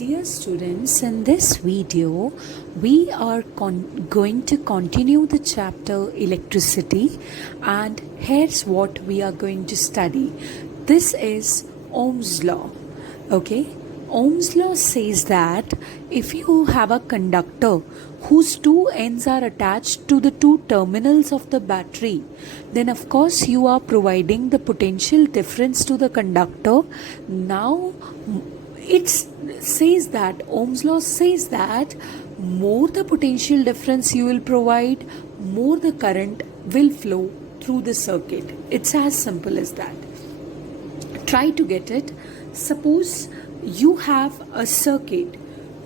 Dear students, in this video, we are going to continue the chapter electricity, and here's what we are going to study. This is Ohm's law. Okay, Ohm's law says that if you have a conductor whose two ends are attached to the two terminals of the battery, then of course you are providing the potential difference to the conductor. Now it says that Ohm's law says that more the potential difference you will provide, more the current will flow through the circuit. It's as simple as that. Try to get it. Suppose you have a circuit,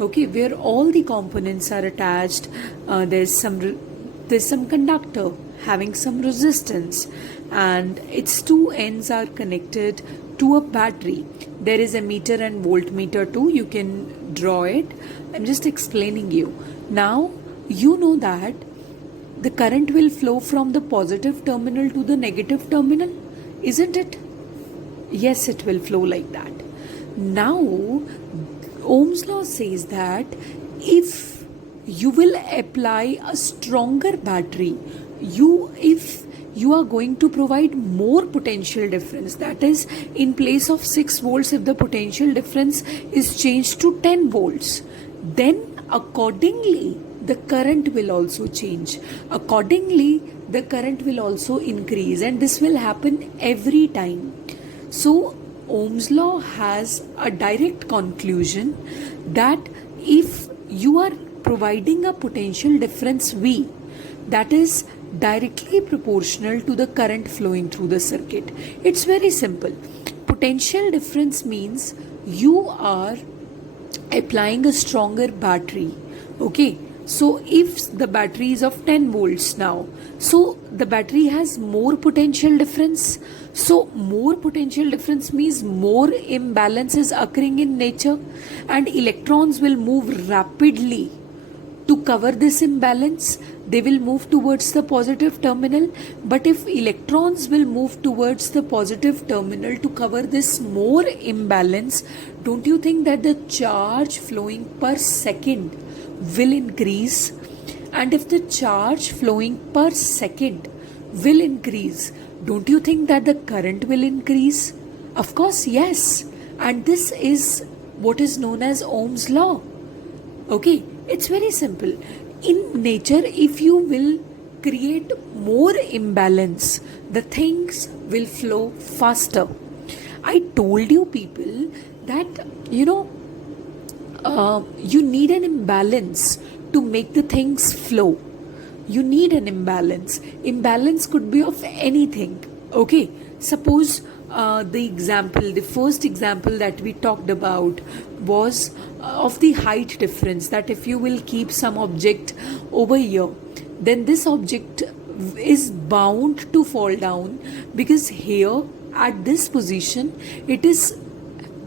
okay, where all the components are attached. There's some conductor having some resistance, and its two ends are connected to a battery. There is a meter and voltmeter too. You can draw it. I'm just explaining you. Now you know that the current will flow from the positive terminal to the negative terminal, isn't it? Yes, it will flow like that. Now Ohm's law says that if you will apply a stronger battery, if you are going to provide more potential difference, that is, in place of 6 volts, if the potential difference is changed to 10 volts, then accordingly the current will also change. Accordingly the current will also increase, and this will happen every time. So Ohm's law has a direct conclusion that if you are providing a potential difference V, that is directly proportional to the current flowing through the circuit. It's very simple. Potential difference means you are applying a stronger battery. Okay, so if the battery is of 10 volts now, so the battery has more potential difference. So more potential difference means more imbalance is occurring in nature, and electrons will move rapidly to cover this imbalance. They will move towards the positive terminal. But if electrons will move towards the positive terminal to cover this more imbalance, don't you think that the charge flowing per second will increase? And if the charge flowing per second will increase, don't you think that the current will increase? Of course, yes. And this is what is known as Ohm's law. Okay, it's very simple. In nature, if you will create more imbalance, the things will flow faster. I told you people that, you need an imbalance to make the things flow. You need an imbalance. Imbalance could be of anything. Okay, suppose the first example that we talked about was of the height difference, that if you will keep some object over here, then this object is bound to fall down, because here at this position it is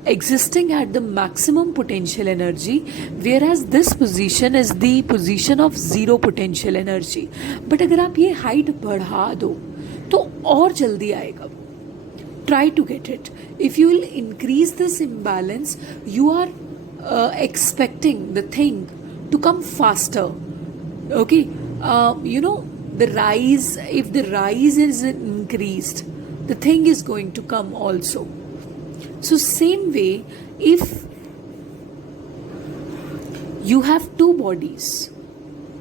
existing at the maximum potential energy, whereas this position is the position of zero potential energy. But अगर आप ये height बढ़ा दो तो और जल्दी आएगा. Try to get it. If you will increase this imbalance, you are expecting the thing to come faster. Okay, the rise, if the rise is increased, the thing is going to come also. So same way, if you have two bodies,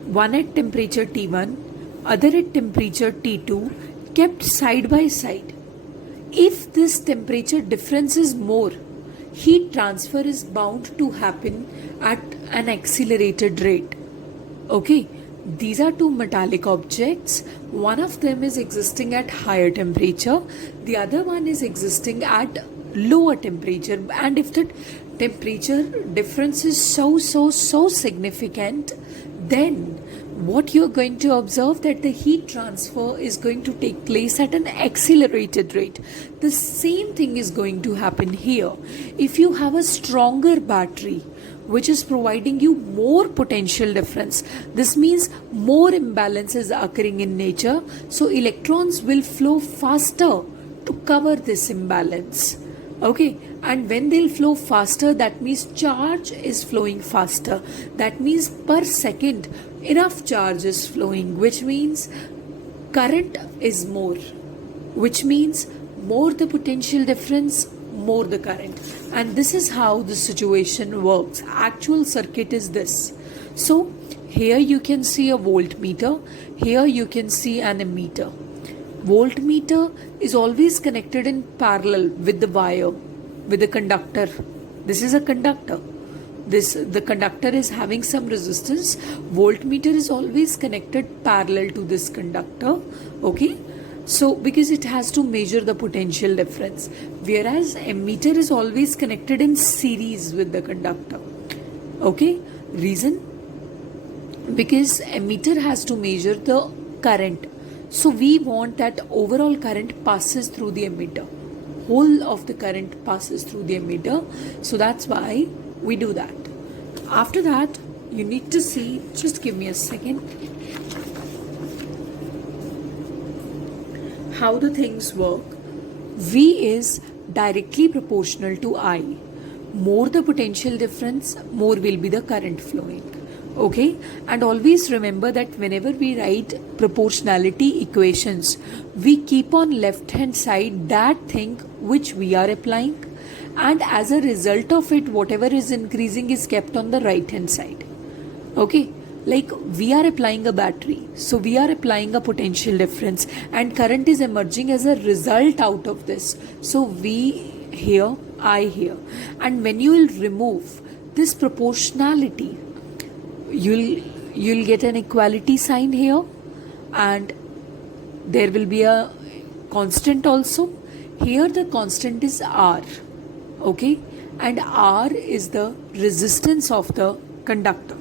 one at temperature T1, other at temperature T2, kept side by side, if this temperature difference is more, heat transfer is bound to happen at an accelerated rate. Okay, these are two metallic objects. One of them is existing at higher temperature, the other one is existing at lower temperature. And if the temperature difference is so significant, then what you're going to observe that the heat transfer is going to take place at an accelerated rate. The same thing is going to happen here. If you have a stronger battery which is providing you more potential difference, this means more imbalance is occurring in nature, so electrons will flow faster to cover this imbalance. Okay, and when they'll flow faster, that means charge is flowing faster. That means per second enough charge is flowing, which means current is more, which means more the potential difference, more the current. And this is how the situation works. Actual circuit is this. So here you can see a voltmeter, here you can see an ammeter. Voltmeter is always connected in parallel with the wire, with the conductor. This is a conductor. The conductor is having some resistance. Voltmeter is always connected parallel to this conductor. Okay. So because it has to measure the potential difference, whereas ammeter is always connected in series with the conductor. Okay. Reason? Because ammeter has to measure the current. So we want that overall current passes through the ammeter. Whole of the current passes through the ammeter. So that's why we do that. After that, you need to see, just give me a second, how the things work. V is directly proportional to I. More the potential difference, more will be the current flowing. Okay, and always remember that whenever we write proportionality equations, we keep on left hand side that thing which we are applying, and as a result of it, whatever is increasing is kept on the right hand side. Okay, like we are applying a battery, so we are applying a potential difference, and current is emerging as a result out of this. So V here, I here, and when you will remove this proportionality, you'll get an equality sign here, and there will be a constant also. Here the constant is R. Okay, and R is the resistance of the conductor.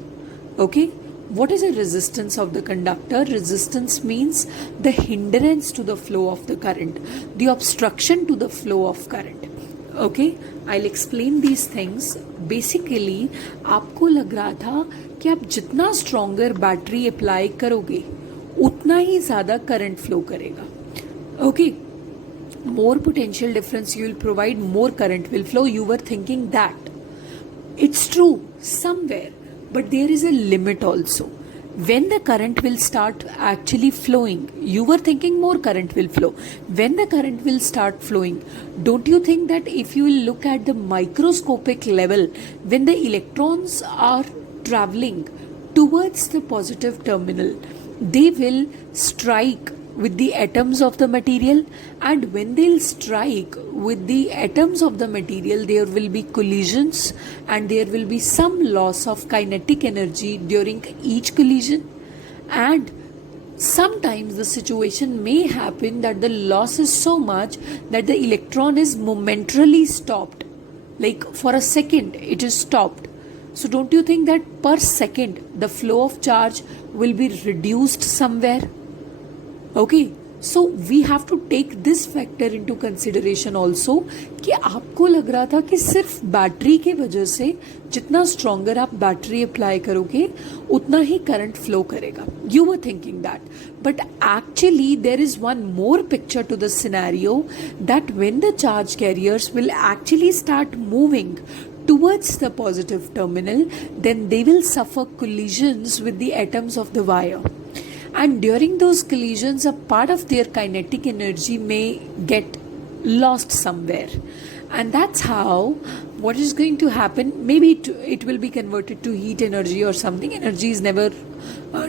Okay, what is the resistance of the conductor? Resistance means the hindrance to the flow of the current, the obstruction to the flow of current. Okay, I'll explain these things. Basically, आपको लग रहा था कि आप जितना stronger battery apply करोगे उतना ही ज़्यादा करंट फ्लो करेगा. Okay, more potential difference you will provide, more current will flow. You were thinking that. It's true somewhere, but there is a limit also. When the current will start actually flowing, you were thinking more current will flow. When the current will start flowing, don't you think that if you will look at the microscopic level, when the electrons are traveling towards the positive terminal, they will strike with the atoms of the material, and when they'll strike with the atoms of the material, there will be collisions and there will be some loss of kinetic energy during each collision. And sometimes the situation may happen that the loss is so much that the electron is momentarily stopped, like for a second it is stopped. So don't you think that per second the flow of charge will be reduced somewhere? Okay, so we have to take this factor into consideration also कि आपको लग रहा था कि सिर्फ battery के वजह से जितना स्ट्रॉन्गर आप बैटरी अप्लाई करोगे उतना ही करंट फ्लो करेगा. You were thinking that, but actually there is one more picture to the scenario, that when the charge carriers will actually start moving towards the positive terminal, then they will suffer collisions with the atoms of the wire. And during those collisions, a part of their kinetic energy may get lost somewhere. And that's how what is going to happen, maybe it will be converted to heat energy or something. Energy is never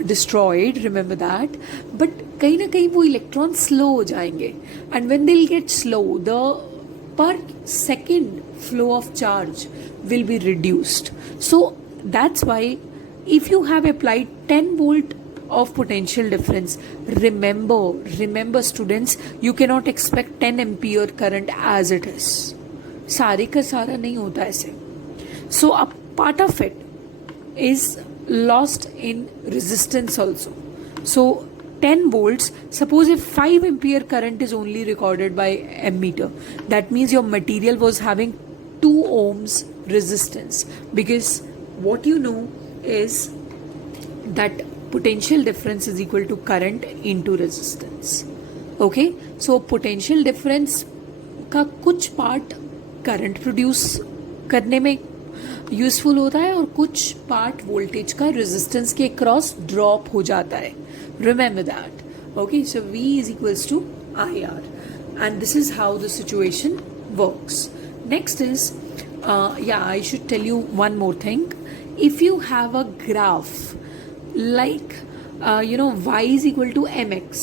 destroyed, remember that. But कहीं ना कहीं वो electrons slow हो जाएंगे. And when they'll get slow, the per second flow of charge will be reduced. So that's why if you have applied 10 volt of potential difference, remember students, you cannot expect 10 ampere current as it is. सारे का सारा नहीं होता ऐसे. So a part of it is lost in resistance also. So 10 volts, suppose if 5 ampere current is only recorded by ammeter, that means your material was having 2 ohms resistance, because what you know is that potential difference is equal to current into resistance. Okay, so potential difference का कुछ part current produce करने में useful होता है और कुछ part voltage का resistance के क्रॉस ड्रॉप हो जाता है. Remember that. Okay, so V is equals to IR, and this is how the situation works. Next is, I should tell you one more thing. If you have a graph like y is equal to mx,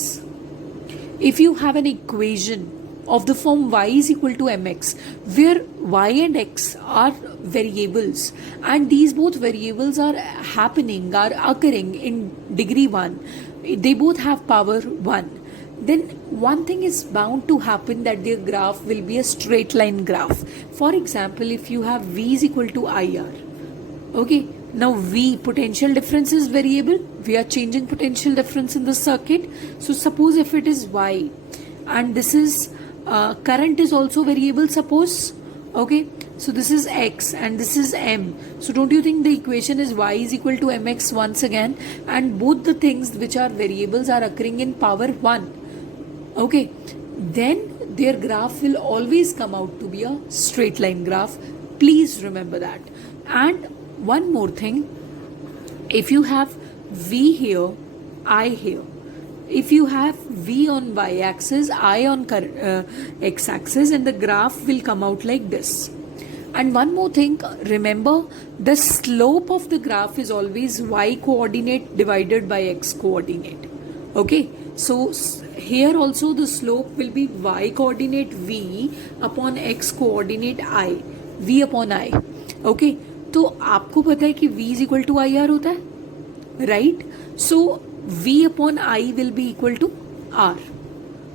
if you have an equation of the form y is equal to mx where y and x are variables and these both variables are occurring in degree 1, they both have power 1, then one thing is bound to happen, that their graph will be a straight line graph. For example, if you have V is equal to IR, okay, now V, potential difference is variable, we are changing potential difference in the circuit. So suppose if it is Y and this is current is also variable, suppose, okay, so this is X and this is M. So don't you think the equation is Y is equal to mx once again, and both the things which are variables are occurring in power 1, okay, then their graph will always come out to be a straight line graph. Please remember that. And one more thing, if you have V here, I here, if you have V on y axis, I on x axis, and the graph will come out like this. And one more thing, remember the slope of the graph is always y coordinate divided by x coordinate. Okay, so here also the slope will be y coordinate V upon x coordinate I, V upon I. Okay, तो आपको पता है कि V is equal to IR होता है, right? So V upon I will be equal to R.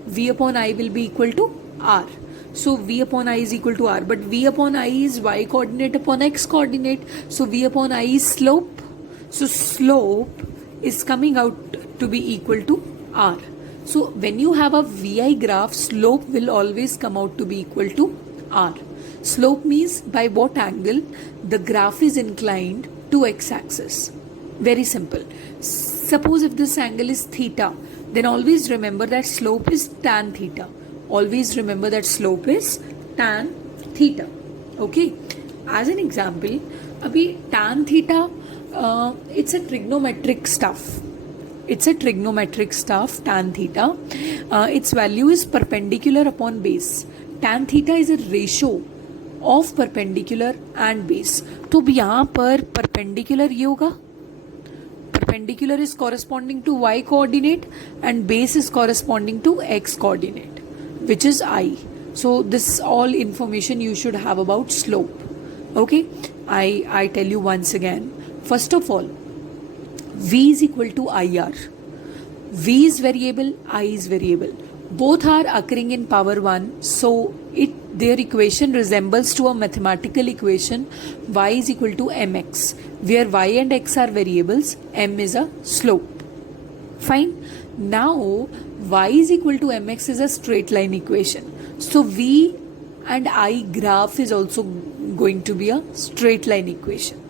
V upon I will be equal to R. So V upon I is equal to R, but V upon I is y coordinate upon x coordinate. So V upon I is slope. So slope is coming out to be equal to R. So when you have a VI graph, slope will always come out to be equal to R. Slope means by what angle the graph is inclined to x-axis. Very simple. Suppose if this angle is theta, then always remember that slope is tan theta. Always remember that slope is tan theta. Okay. As an example, abhi tan theta, it's a trigonometric stuff. It's a trigonometric stuff, tan theta. Its value is perpendicular upon base. Tan theta is a ratio of perpendicular and base. तो यहाँ पर perpendicular ये होगा, perpendicular is corresponding to y coordinate and base is corresponding to x coordinate, which is I. So this all information you should have about slope. Okay, I tell you once again. First of all, V is equal to IR. V is variable, I is variable. Both are occurring in power 1, so their equation resembles to a mathematical equation y is equal to mx, where y and x are variables, m is a slope. Fine. Now y is equal to mx is a straight line equation. So V and I graph is also going to be a straight line equation.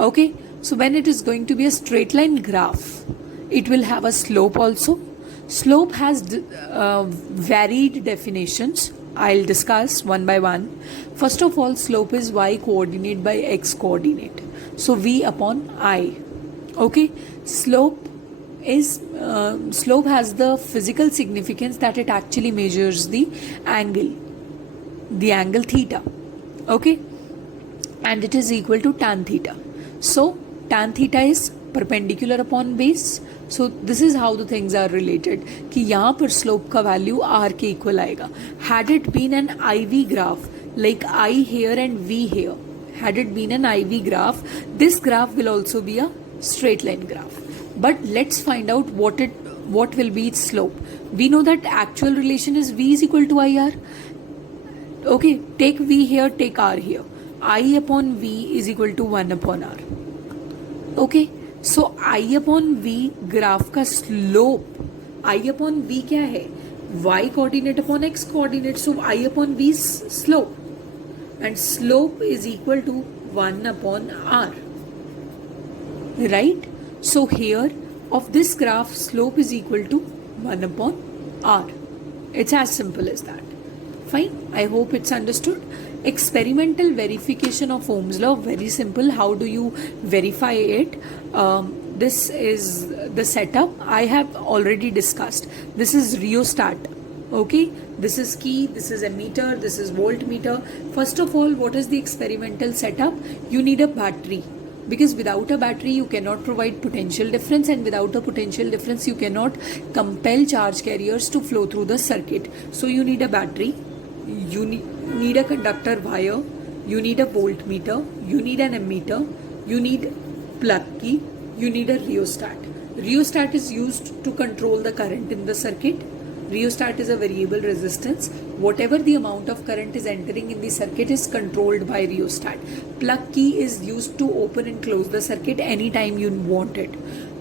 Okay. So when it is going to be a straight line graph, it will have a slope also. Slope has varied definitions. I'll discuss one by one. First of all, slope is y coordinate by x coordinate. So V upon I. Okay. Slope has the physical significance that it actually measures the angle theta. Okay. And it is equal to tan theta. So tan theta is perpendicular upon base. So this is how the things are related, कि यहाँ पर slope का value R के equal आएगा. Had it been an IV graph, like I here and V here, had it been an IV graph, this graph will also be a straight line graph. But let's find out what will be its slope. We know that actual relation is V is equal to IR. Okay, take V here, take R here. I upon V is equal to 1 upon R. Okay. So I upon V graph का slope, I upon V क्या है, y coordinate upon x coordinate. So I upon V is slope, and slope is equal to 1 upon R. Right? So here of this graph, slope is equal to 1 upon R. It's as simple as that. Fine. I hope it's understood. Experimental verification of Ohm's law, very simple. How do you verify it? This is the setup I have already discussed. This is rheostat. Okay, this is key, this is ammeter, this is voltmeter. First of all, what is the experimental setup? You need a battery, because without a battery you cannot provide potential difference, and without a potential difference you cannot compel charge carriers to flow through the circuit. So you need a battery, you need a conductor wire, you need a voltmeter, you need an ammeter, you need plug key, you need a rheostat. Rheostat is used to control the current in the circuit. Rheostat is a variable resistance. Whatever the amount of current is entering in the circuit is controlled by rheostat. Plug key is used to open and close the circuit anytime you want it.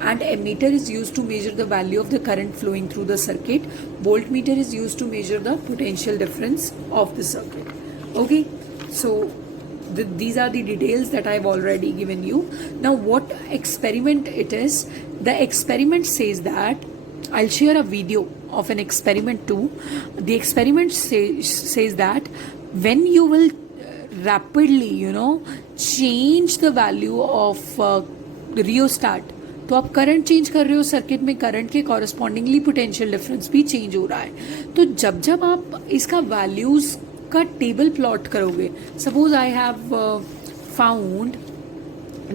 And ammeter is used to measure the value of the current flowing through the circuit. Voltmeter is used to measure the potential difference of the circuit. Okay, so these are the details that I've already given you. Now what experiment it is? The experiment says that, I'll share a video of an experiment too. The experiment says that when you will rapidly change the value of rheostat, तो आप current change कर रहे हो circuit में, current के correspondingly potential difference भी change हो रहा है. तो जब जब आप इसका वैल्यूज का टेबल प्लॉट करोगे, suppose I have found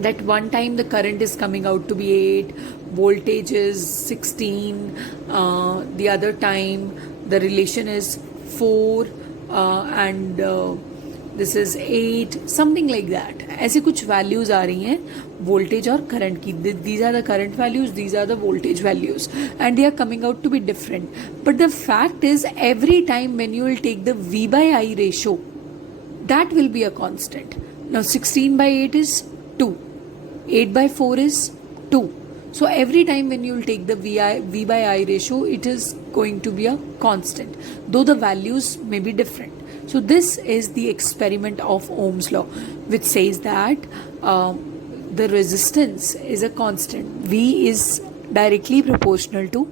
that one time the current is coming out to be 8, voltage is 16, the other time the relation is 4 and this is 8, something like that. ऐसे कुछ values आ रही हैं voltage और current की. These are the current values, these are the voltage values, and they are coming out to be different. But the fact is, every time when you will take the V by I ratio, that will be a constant. Now 16 by 8 is 2, 8 by 4 is 2. So every time when you will take the V by I ratio, it is going to be a constant, though the values may be different. So this is the experiment of Ohm's law, which says that the resistance is a constant. V is directly proportional to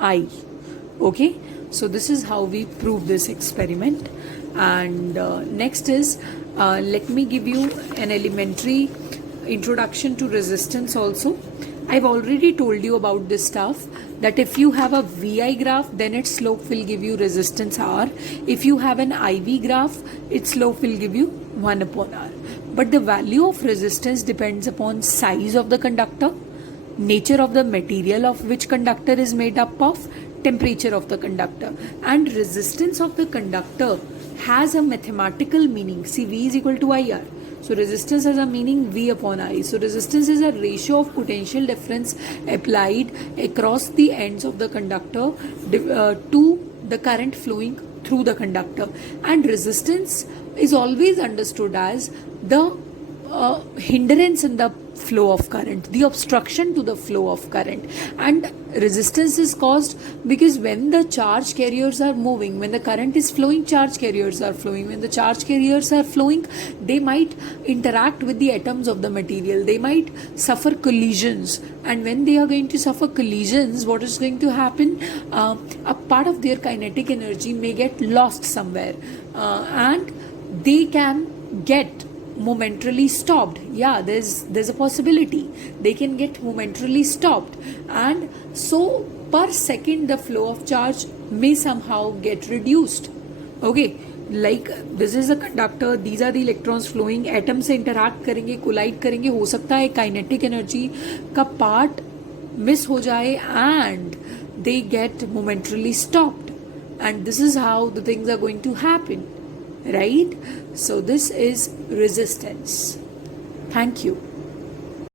I. Okay, so this is how we prove this experiment. And next is, let me give you an elementary introduction to resistance also. I've already told you about this stuff, that if you have a VI graph, then its slope will give you resistance R. If you have an IV graph, its slope will give you 1 upon R. But the value of resistance depends upon size of the conductor, nature of the material of which conductor is made up of, temperature of the conductor, and resistance of the conductor has a mathematical meaning. See, V is equal to IR. So resistance has a meaning V upon I. So resistance is a ratio of potential difference applied across the ends of the conductor to the current flowing through the conductor. And resistance is always understood as the hindrance in the flow of current, the obstruction to the flow of current. And resistance is caused because when the charge carriers are moving, when the current is flowing, charge carriers are flowing. When the charge carriers are flowing, they might interact with the atoms of the material, they might suffer collisions, and when they are going to suffer collisions, what is going to happen? A part of their kinetic energy may get lost somewhere, and they can get momentarily stopped. Yeah, there's a possibility they can get momentarily stopped, and so per second the flow of charge may somehow get reduced. Okay, like this is a conductor, these are the electrons flowing, atom से interact करेंगे, collide करेंगे, हो सकता है kinetic energy का part miss हो जाए and they get momentarily stopped, and this is how the things are going to happen, right? So this is resistance. Thank you.